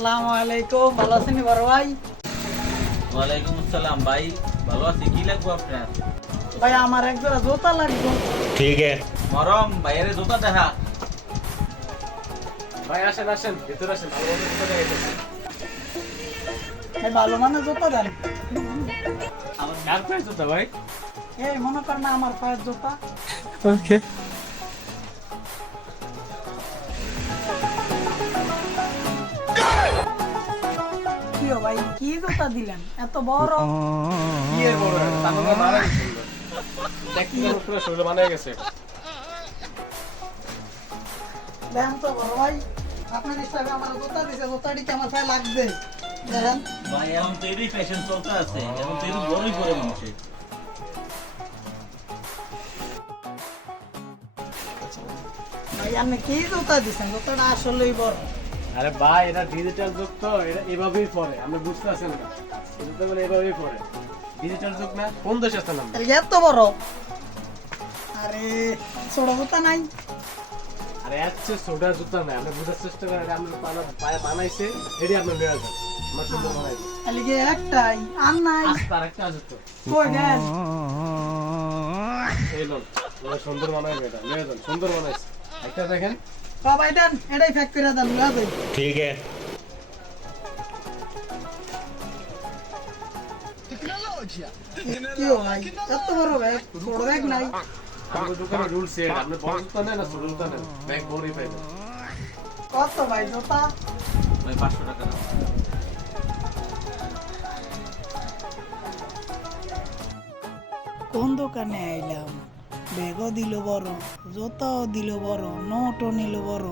আসসালামু আলাইকুম, ভালো আছেন বড় ভাই? ওয়ালাইকুম আসসালাম ভাই, ভালো আছি। কি লাগবে আপনার? ভাই আমার এক জোড়া জুতা লাগবে। ठीक है। মরম বাইরে জুতা দেখা। ভাই আসেন আসেন ভিতরে আসেন, ভালো মতো জুতা দেখাইতেছি। ভাই ভালো মানে জুতা দেন। আমার কার পায়ে জুতা ভাই? এই মনে কর না আমার পায়ের জুতা। ওকে। কি ও ভাই, কি জুতা দিলেন এত বড়? কি এর বড়? তাহলে মারা গেছে। দেখতে তো পুরো শরীরে বানায় গেছে। দেন তো বড় ভাই, আপনার হিসাবে আমার জুতা দিছে, জুতাটি কি আমার পায়ে লাগবে? দেখেন ভাই এখন তো এরই ফ্যাশন চলতে আছে, এখন তো এরই বড়ই করে মানুষের। ভাই আপনি কি জুতা দিছেন? জুতাটা আসলেই বড়। আরে ভাই এটা ডিজিটাল যুগ তো, এটা এভাবেই পড়ে, আপনি বুঝতে পারছেন না? এটা বলে এভাবেই পড়ে। ডিজিটাল যুগ না? কোন দেশে আছেন আপনি? তাহলে এত বড়? আরে ছোট জুতা নাই? আরে এত ছোটা জুতা নাই, আপনি বুঝার চেষ্টা করেন। এটা আমরা পায়ে বানাইছে, এটি আপনি নিয়ে যান। আমার সুন্দর বানাইছে। তাহলে কি একটাই আর নাই? আস্তে আরেকটা আছে তো। কই দেন? এই লোক সুন্দর বানাইবে, এটা নিয়ে যান, সুন্দর বানাইছে। একটা দেখেন। ভাই দেন, এটাই প্যাক করে দেন, লয়ে যাই। ठीक है। কি ও ভাই, এত বড় ব্যাগ, ছোট ব্যাগ নাই? আমাদের দোকানে রুল সেট, আপনি বড় জুতা নেন না ছোট জুতা নেন, ব্যাগ বড়ই পাইবেন। কত ভাই জুতা? ভাই 500 টাকা দাও। কোন দোকানে আইলাম? ব্যাগও দিল বড়, জুতাও দিল বড়, নোটও নিল বড়।